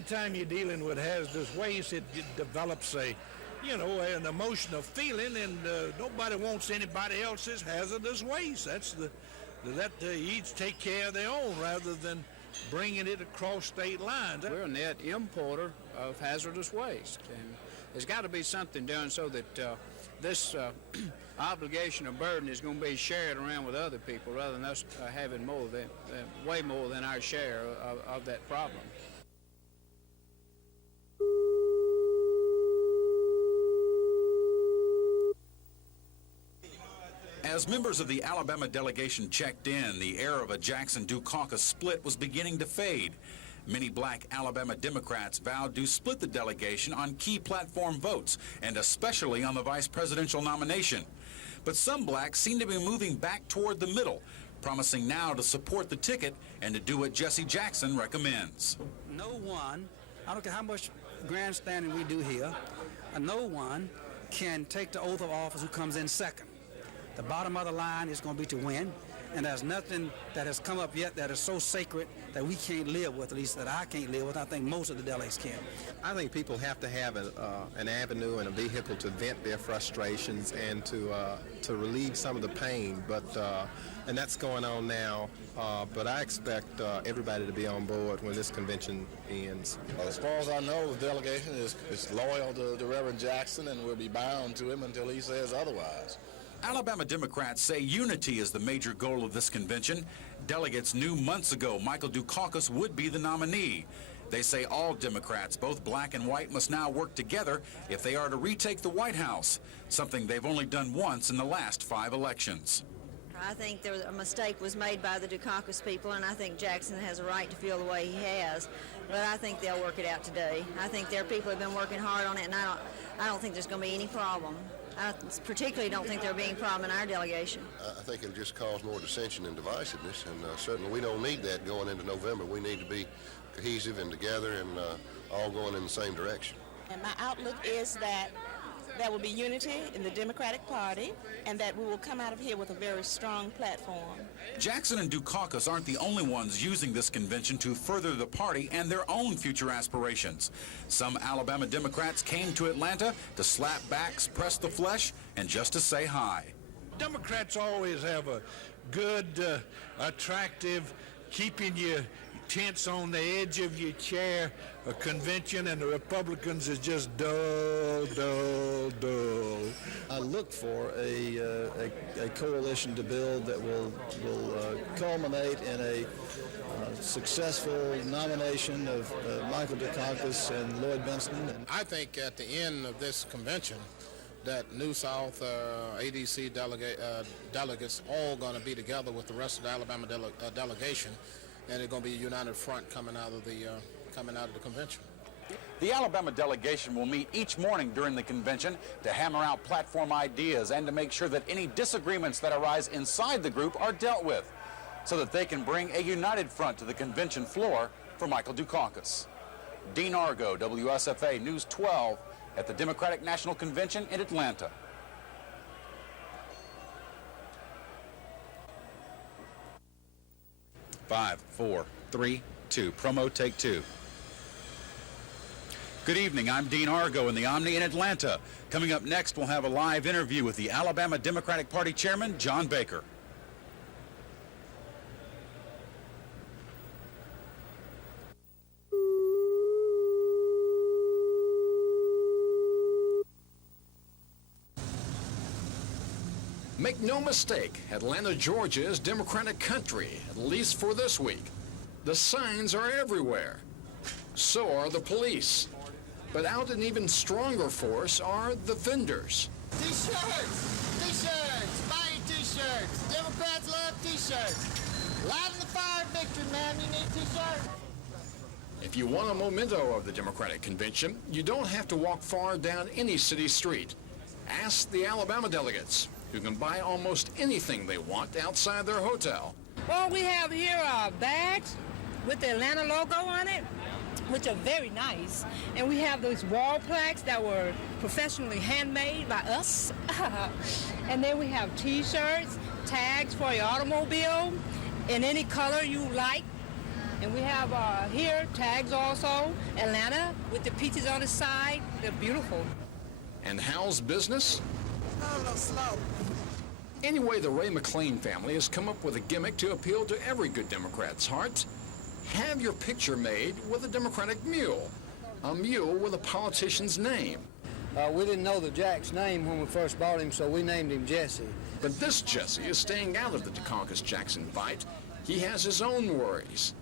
anytime you're dealing with hazardous waste, it develops an emotional feeling, and nobody wants anybody else's hazardous waste. That each take care of their own rather than bringing it across state lines. We're a net importer of hazardous waste, and there's got to be something done so that this obligation or burden is going to be shared around with other people rather than us having way more than our share of that problem. As members of the Alabama delegation checked in, the air of a Jackson-Dukakis split was beginning to fade. Many black Alabama Democrats vowed to split the delegation on key platform votes, and especially on the vice presidential nomination. But some blacks seem to be moving back toward the middle, promising now to support the ticket and to do what Jesse Jackson recommends. No one, I don't care how much grandstanding we do here, no one can take the oath of office who comes in second. The bottom of the line is going to be to win, and there's nothing that has come up yet that is so sacred that we can't live with, at least that I can't live with. I think most of the delegates can. I think people have to have an avenue and a vehicle to vent their frustrations and to relieve some of the pain, and that's going on now, but I expect everybody to be on board when this convention ends. As far as I know, the delegation is loyal to Reverend Jackson and will be bound to him until he says otherwise. Alabama Democrats say unity is the major goal of this convention. Delegates knew months ago Michael Dukakis would be the nominee. They say all Democrats, both black and white, must now work together if they are to retake the White House, something they've only done once in the last 5 elections. I think there was a mistake was made by the Dukakis people, and I think Jackson has a right to feel the way he has. But I think they'll work it out today. I think their people have been working hard on it, and I don't think there's going to be any problem. I particularly don't think there'll be any problem in our delegation. I think it'll just cause more dissension and divisiveness, and certainly we don't need that going into November. We need to be cohesive and together and all going in the same direction. And my outlook is that there will be unity in the Democratic Party and that we will come out of here with a very strong platform. Jackson and Dukakis aren't the only ones using this convention to further the party and their own future aspirations. Some Alabama Democrats came to Atlanta to slap backs, press the flesh, and just to say hi. Democrats always have a good, attractive, keeping you tense on the edge of your chair, a convention, and the Republicans is just dull. I look for a coalition to build that will culminate in a successful nomination of Michael Dukakis and Lloyd Bentsen. I think at the end of this convention that New South ADC delegates all going to be together with the rest of the Alabama delegation, and it's going to be a united front coming out of the convention. The Alabama delegation will meet each morning during the convention to hammer out platform ideas and to make sure that any disagreements that arise inside the group are dealt with, so that they can bring a united front to the convention floor for Michael Dukakis. Dean Argo, WSFA News 12, at the Democratic National Convention in Atlanta. Five, four, three, two. Promo take 2. Good evening, I'm Dean Argo in the Omni in Atlanta. Coming up next, we'll have a live interview with the Alabama Democratic Party Chairman, John Baker. Make no mistake, Atlanta, Georgia is Democratic country, at least for this week. The signs are everywhere. So are the police. But out in even stronger force are the vendors. T-shirts! Buying T-shirts! Democrats love T-shirts! Light in the fire victory, man. You need T-shirts. If you want a memento of the Democratic Convention, you don't have to walk far down any city street. Ask the Alabama delegates, who can buy almost anything they want outside their hotel. Well, we have here bags with the Atlanta logo on it, which are very nice. And we have those wall plaques that were professionally handmade by us. And then we have T-shirts, tags for your automobile in any color you like. And we have here tags also, Atlanta with the peaches on the side. They're beautiful. And how's business? A little slow. Anyway, the Ray McLean family has come up with a gimmick to appeal to every good Democrat's heart. Have your picture made with a Democratic mule. A mule with a politician's name. We didn't know the Jack's name when we first bought him, so we named him Jesse. But this Jesse is staying out of the Dukakis-Jackson fight. He has his own worries,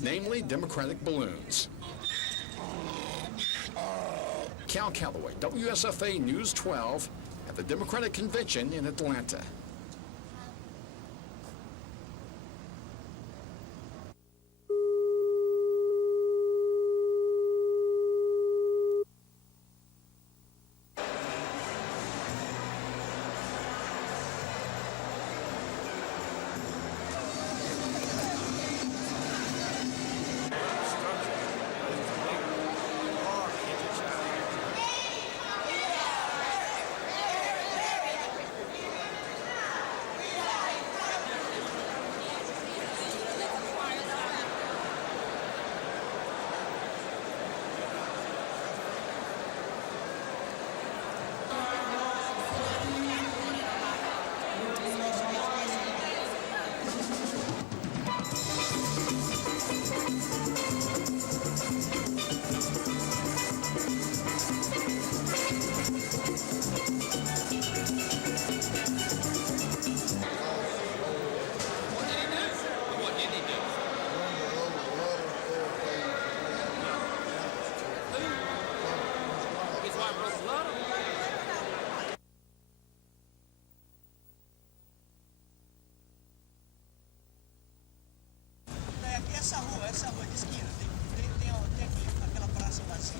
namely Democratic balloons. Cal Calloway, WSFA News 12, at the Democratic Convention in Atlanta. Essa rua de esquina, tem aqui, aquela praça vazia.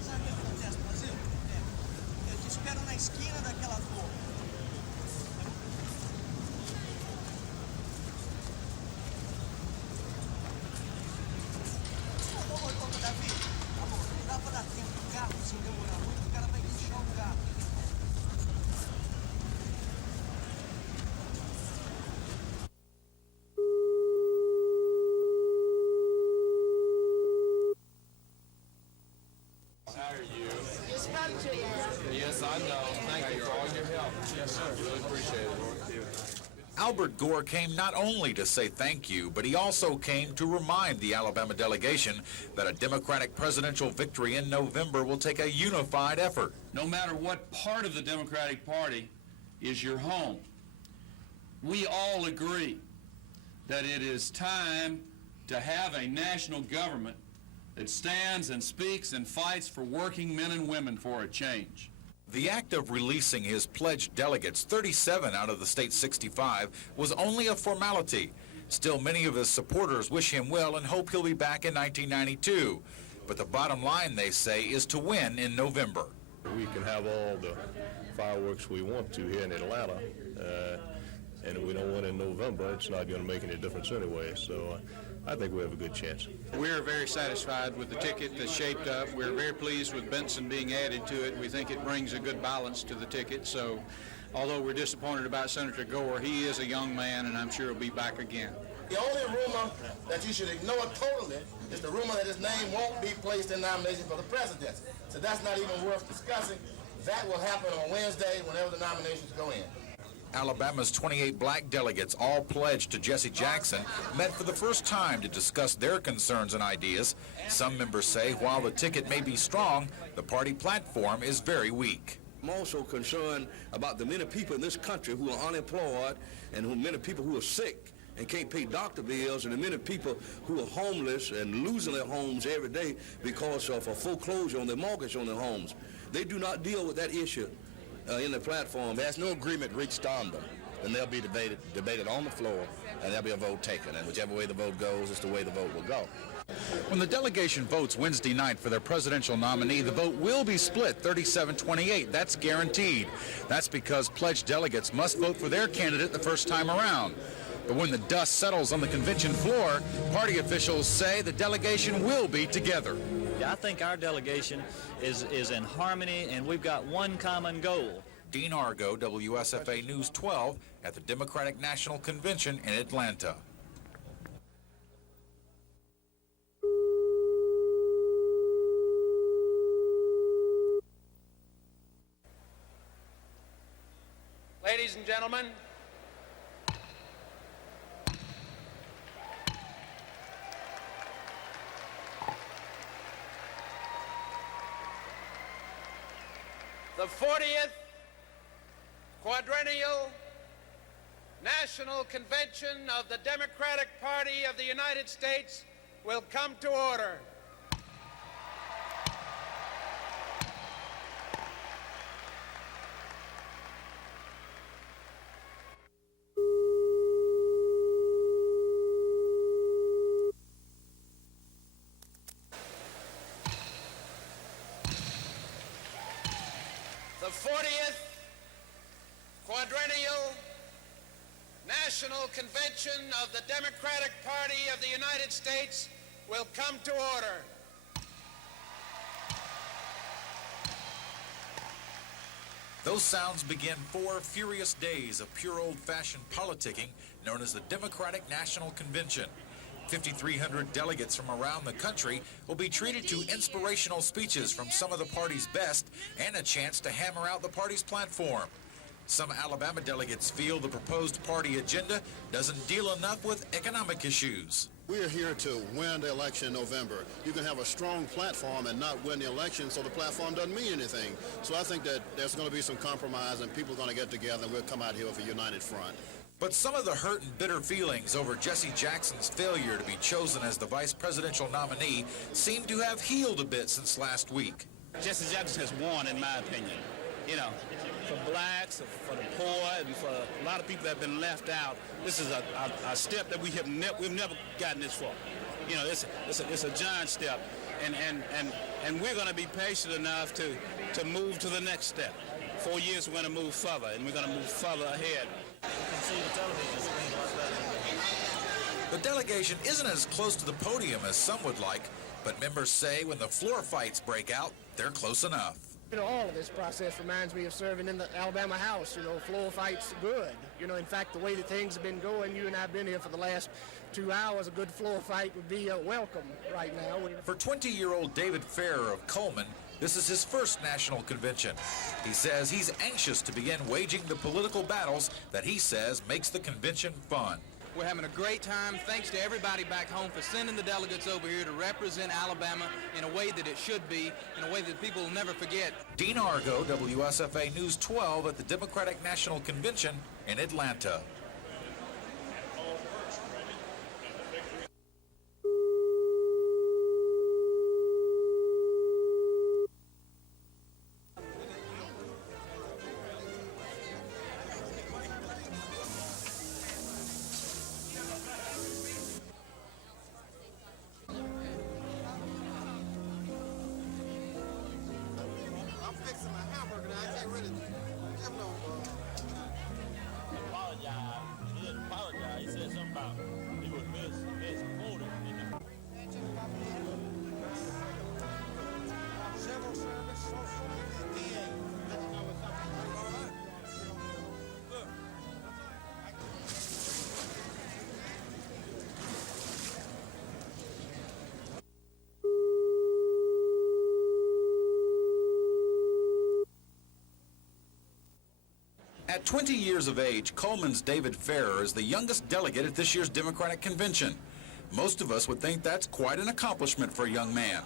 Sabe o que acontece no Brasil? Eu te espero na esquina daquela rua. Ô, Davi, amor, não dá pra dar tempo do carro se demorar muito, o cara vai guinchar o carro. Yes, I know. Thank you for all your help. Yes, sir. Really appreciate it. Albert Gore came not only to say thank you, but he also came to remind the Alabama delegation that a Democratic presidential victory in November will take a unified effort. No matter what part of the Democratic Party is your home, we all agree that it is time to have a national government that stands and speaks and fights for working men and women for a change. The act of releasing his pledged delegates, 37 out of the state's 65, was only a formality. Still, many of his supporters wish him well and hope he'll be back in 1992. But the bottom line, they say, is to win in November. We can have all the fireworks we want to here in Atlanta, and if we don't win in November, it's not going to make any difference anyway. So I think we have a good chance. We're very satisfied with the ticket that's shaped up. We're very pleased with Benson being added to it. We think it brings a good balance to the ticket. So although we're disappointed about Senator Gore, he is a young man, and I'm sure he'll be back again. The only rumor that you should ignore totally is the rumor that his name won't be placed in nomination for the presidency. So that's not even worth discussing. That will happen on Wednesday whenever the nominations go in. Alabama's 28 black delegates, all pledged to Jesse Jackson, met for the first time to discuss their concerns and ideas. Some members say while the ticket may be strong, the party platform is very weak. I'm also concerned about the many people in this country who are unemployed and many people who are sick and can't pay doctor bills, and the many people who are homeless and losing their homes every day because of a foreclosure on their mortgage on their homes. They do not deal with that issue in the platform. There's no agreement reached on them, and they'll be debated on the floor, and there'll be a vote taken, and whichever way the vote goes is the way the vote will go. When the delegation votes Wednesday night for their presidential nominee, the vote will be split 37-28. That's guaranteed. That's because pledged delegates must vote for their candidate the first time around. But when the dust settles on the convention floor, party officials say the delegation will be together. I think our delegation is in harmony, and we've got one common goal. Dean Argo, WSFA News 12, at the Democratic National Convention in Atlanta. Ladies and gentlemen, the 40th Quadrennial National Convention of the Democratic Party of the United States will come to order. The 40th Quadrennial National Convention of the Democratic Party of the United States will come to order. Those sounds begin 4 furious days of pure old-fashioned politicking known as the Democratic National Convention. 5,300 delegates from around the country will be treated to inspirational speeches from some of the party's best and a chance to hammer out the party's platform. Some Alabama delegates feel the proposed party agenda doesn't deal enough with economic issues. We are here to win the election in November. You can have a strong platform and not win the election, so the platform doesn't mean anything. So I think that there's going to be some compromise and people are going to get together and we'll come out here with a united front. But some of the hurt and bitter feelings over Jesse Jackson's failure to be chosen as the vice presidential nominee seem to have healed a bit since last week. Jesse Jackson has won, in my opinion. You know, for blacks, for the poor, and for a lot of people that have been left out, this is a step that we've never gotten this far. You know, it's a giant step, and we're going to be patient enough to move to the next step. 4 years, we're going to move further, and we're going to move further ahead. The delegation isn't as close to the podium as some would like, but members say when the floor fights break out, they're close enough. You know, all of this process reminds me of serving in the Alabama House. You know, floor fights good. You know, in fact, the way that things have been going, you and I have been here for the last 2 hours, a good floor fight would be welcome right now. For 20-year-old David Fair of Coleman, this is his first national convention. He says he's anxious to begin waging the political battles that he says makes the convention fun. We're having a great time. Thanks to everybody back home for sending the delegates over here to represent Alabama in a way that it should be, in a way that people will never forget. Dean Argo, WSFA News 12 at the Democratic National Convention in Atlanta. At 20 years of age, Coleman's David Farrer is the youngest delegate at this year's Democratic Convention. Most of us would think that's quite an accomplishment for a young man.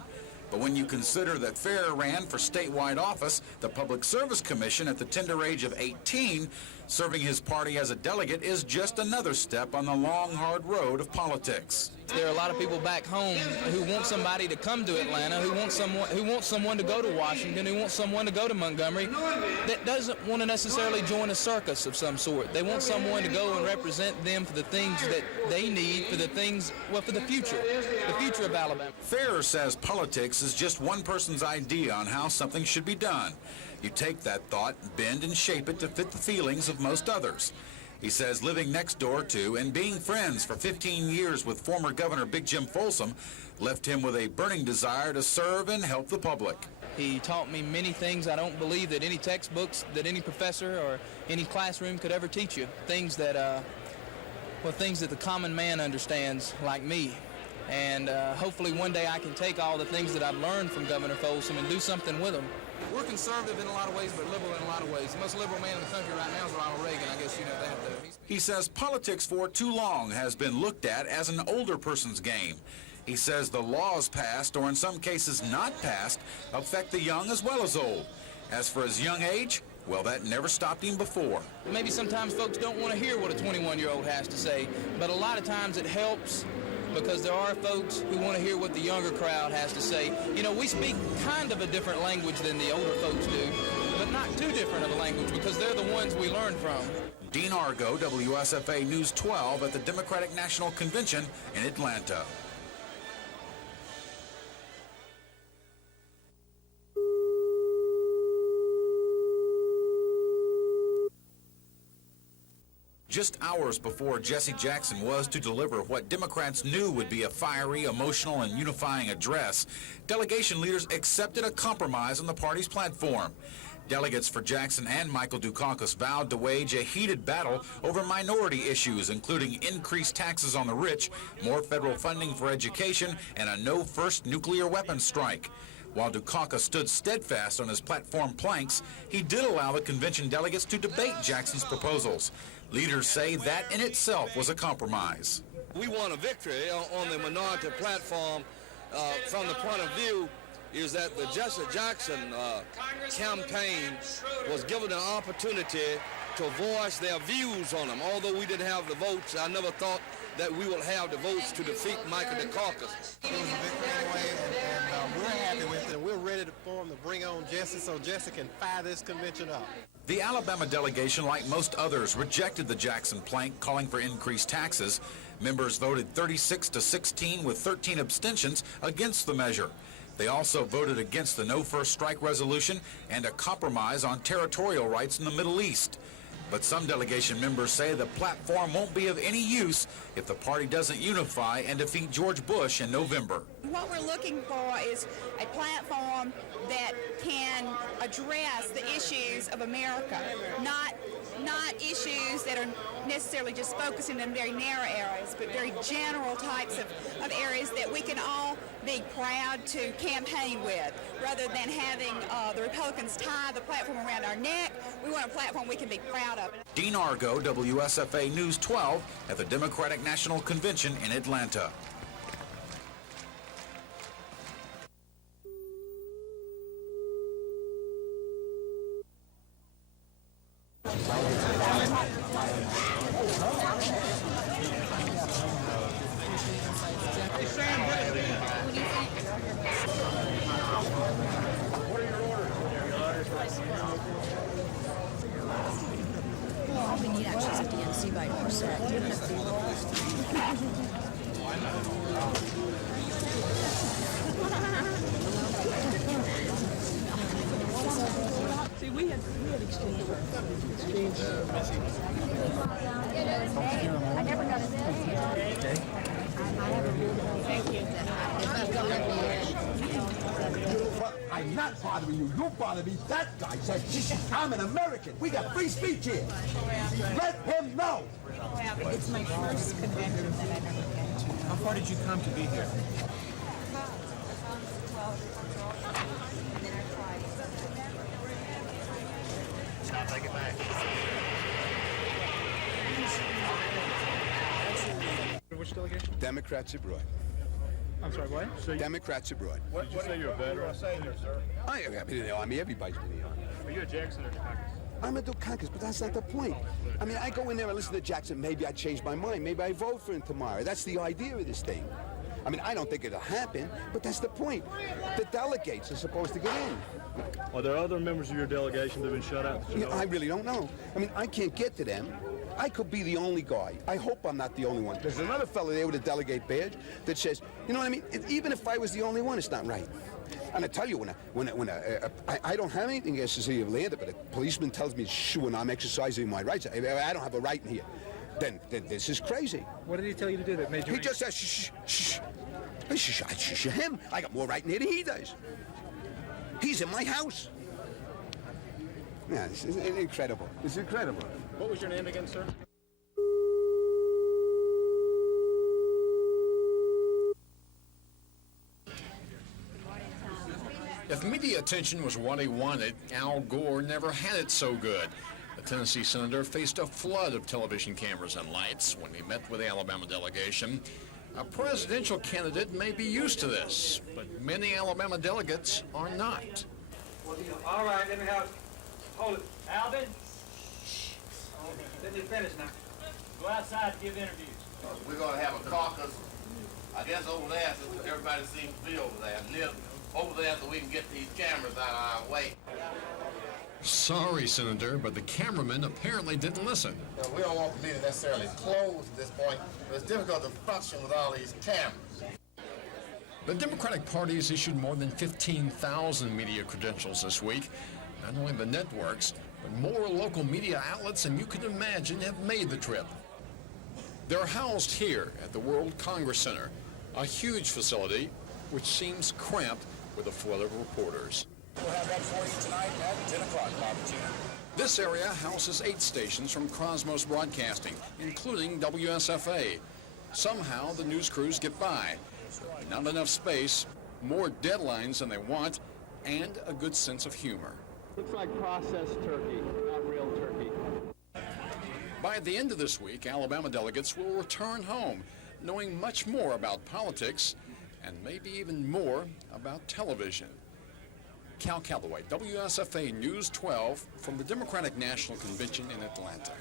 But when you consider that Farrer ran for statewide office, the Public Service Commission, at the tender age of 18, serving his party as a delegate is just another step on the long, hard road of politics. There are a lot of people back home who want somebody to come to Atlanta, who want someone to go to Washington, who want someone to go to Montgomery, that doesn't want to necessarily join a circus of some sort. They want someone to go and represent them for the things that they need, for the things, well, for the future of Alabama. Farrer says politics is just one person's idea on how something should be done. You take that thought, bend and shape it to fit the feelings of most others. He says living next door to and being friends for 15 years with former Governor Big Jim Folsom left him with a burning desire to serve and help the public. He taught me many things I don't believe that any textbooks, that any professor or any classroom could ever teach you. Things that, things that the common man understands, like me. And hopefully one day I can take all the things that I've learned from Governor Folsom and do something with them. We're conservative in a lot of ways, but liberal in a lot of ways. The most liberal man in the country right now is Ronald Reagan. I guess you know that, though. He says politics for too long has been looked at as an older person's game. He says the laws passed, or in some cases not passed, affect the young as well as old. As for his young age, well, that never stopped him before. Maybe sometimes folks don't want to hear what a 21-year-old has to say, but a lot of times it helps because there are folks who want to hear what the younger crowd has to say. You know, we speak kind of a different language than the older folks do, but not too different of a language because they're the ones we learn from. Dean Argo, WSFA News 12 at the Democratic National Convention in Atlanta. Just hours before Jesse Jackson was to deliver what Democrats knew would be a fiery, emotional, and unifying address, delegation leaders accepted a compromise on the party's platform. Delegates for Jackson and Michael Dukakis vowed to wage a heated battle over minority issues, including increased taxes on the rich, more federal funding for education, and a no-first nuclear weapons strike. While Dukakis stood steadfast on his platform planks, he did allow the convention delegates to debate Jackson's proposals. Leaders say that in itself was a compromise. We won a victory on the minority platform from the point of view is that the Jesse Jackson campaign was given an opportunity to voice their views on them. Although we didn't have the votes, I never thought that we would have the votes to defeat Michael Dukakis. It was a victory anyway, and we're happy with it, and we're ready for him to bring on Jesse so Jesse can fire this convention up. The Alabama delegation, like most others, rejected the Jackson plank calling for increased taxes. Members voted 36-16 with 13 abstentions against the measure. They also voted against the No First Strike resolution and a compromise on territorial rights in the Middle East. But some delegation members say the platform won't be of any use if the party doesn't unify and defeat George Bush in November. What we're looking for is a platform that can address the issues of America, not issues that are necessarily just focusing in very narrow areas, but very general types of areas that we can all be proud to campaign with. Rather than having the Republicans tie the platform around our neck, we want a platform we can be proud of. Dean Argo, WSFA News 12 at the Democratic National Convention in Atlanta. All we need actually is a DNC by per sec. See, we had exchange. I never got his name. Okay. Thank you. I'm not bothering you. You bother me. That guy said, I'm an American. We got free speech here. Let him know. It's my first convention that I've ever been to. How far did you come to be here? I'll take it back. Which delegation? Democrats abroad. I'm sorry, what? So Democrats abroad. Did you say you're a veteran? I've been in the Army. Everybody's been in the Army. Are you a Jackson or Dukakis? I'm a Dukakis, but that's not the point. I mean, I go in there and listen to Jackson. Maybe I change my mind. Maybe I vote for him tomorrow. That's the idea of this thing. I mean, I don't think it'll happen, but that's the point. The delegates are supposed to get in. Are there other members of your delegation that have been shut out? I really don't know. I mean, I can't get to them. I could be the only guy. I hope I'm not the only one. There's another fellow there with a delegate badge that says, you know what I mean? Even if I was the only one, it's not right. And I tell you, I don't have anything against the city of Atlanta, but a policeman tells me, when I'm exercising my rights, I don't have a right in here. Then this is crazy. What did he tell you to do that made you? He just says, shh. I shush him. I got more right in here than he does. He's in my house. Yeah, it's incredible. It's incredible. What was your name again, sir? If media attention was what he wanted, Al Gore never had it so good. The Tennessee senator faced a flood of television cameras and lights when he met with the Alabama delegation. A presidential candidate may be used to this, but many Alabama delegates are not. All right, let me hold it. Alvin? Let me finish now. Go outside and give interviews. We're going to have a caucus, I guess over there, so everybody seems to be over there. Over there so we can get these cameras out of our way. Sorry, Senator, but the cameraman apparently didn't listen. We don't want the meeting necessarily closed at this point, but it's difficult to function with all these cameras. The Democratic Party has issued more than 15,000 media credentials this week. Not only the networks, but more local media outlets than you can imagine have made the trip. They're housed here at the World Congress Center, a huge facility which seems cramped with a flood of reporters. We'll have that for you tonight at 10 o'clock, Bobby Tina. This area houses 8 stations from Cosmos Broadcasting, including WSFA. Somehow the news crews get by. Not enough space, more deadlines than they want, and a good sense of humor. Looks like processed turkey, not real turkey. By the end of this week, Alabama delegates will return home, knowing much more about politics and maybe even more about television. Cal Calloway, WSFA News 12 from the Democratic National Convention in Atlanta.